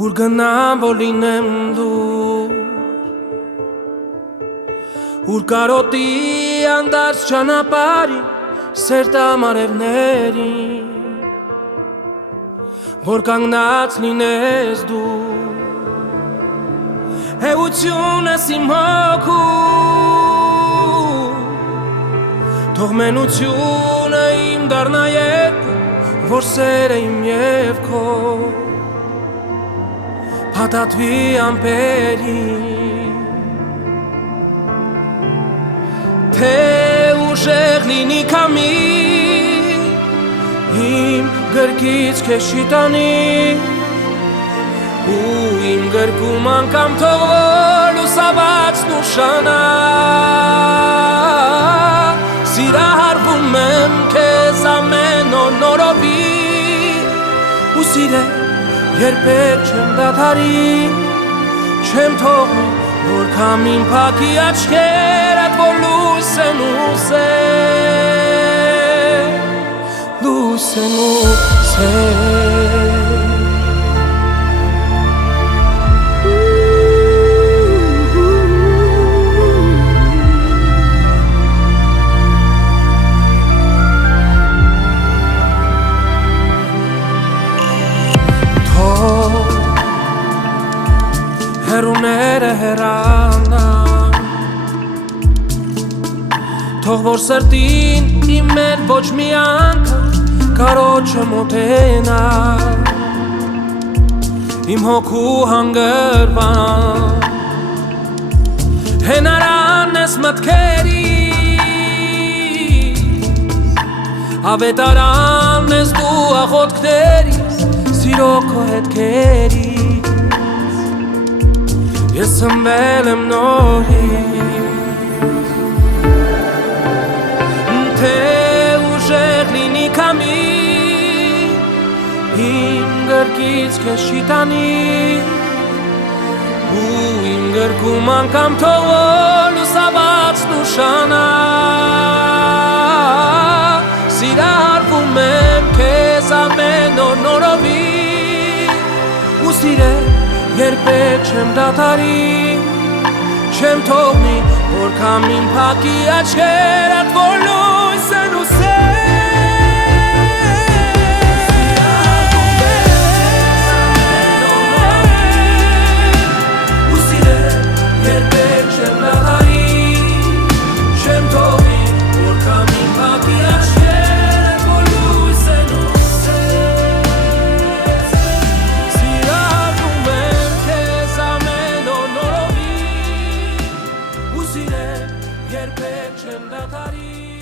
Ուր գնամ որ լինեմ դուր Ուր կարոտի անդարձ ճանապարհի սերտամ արևներին Որ կանգնած լինես դու Էություն ես իմ հոգում Թող մենությունը իմ դառնա երկու Որ սերը իմ և քո Փաթաթվի ամպերին Թե ուժեղ լինի քամի Իմ գրկից քեզ շիտանի Ու իմ գրկում անգամ թող լուսաբացն ուշանա Սիրահարվում եմ քեզ ամեն օր նորովի Ու սիրել երբեք չեմ դադարի Չեմ թողնի որ քամին փակի աչքերդ որ լույս են ուզել Լույս են ուզել Հեռուները հեռանան Թող որ սրտին իմ մեր ոչ մի անգամ Կարոջը մոտենա Իմ հոգու հանգրվան Հենարան ես մտքերիս Ավետարան ես դու աղոտքներիս Սիրո քո հետքերիս Ես սնվել եմ նորից Թե ուժեղ լինի քամի Իմ գրկից քեզ շիտանի Ու իմ գրկում անգամ թող լուսաբացն ուշանա Սիրահարվում եմ քեզ ամեն օր նորովի Ու սիրել երբեք չեմ դադարի Չեմ թողնի որ քամին փակի աչքերդ որ լույս են ուզել Ու սիրել երբեք չեմ դադարի Չեմ թողնի որ քամին փակի աչքերդ որ լույս են Երբեք չեմ դադարի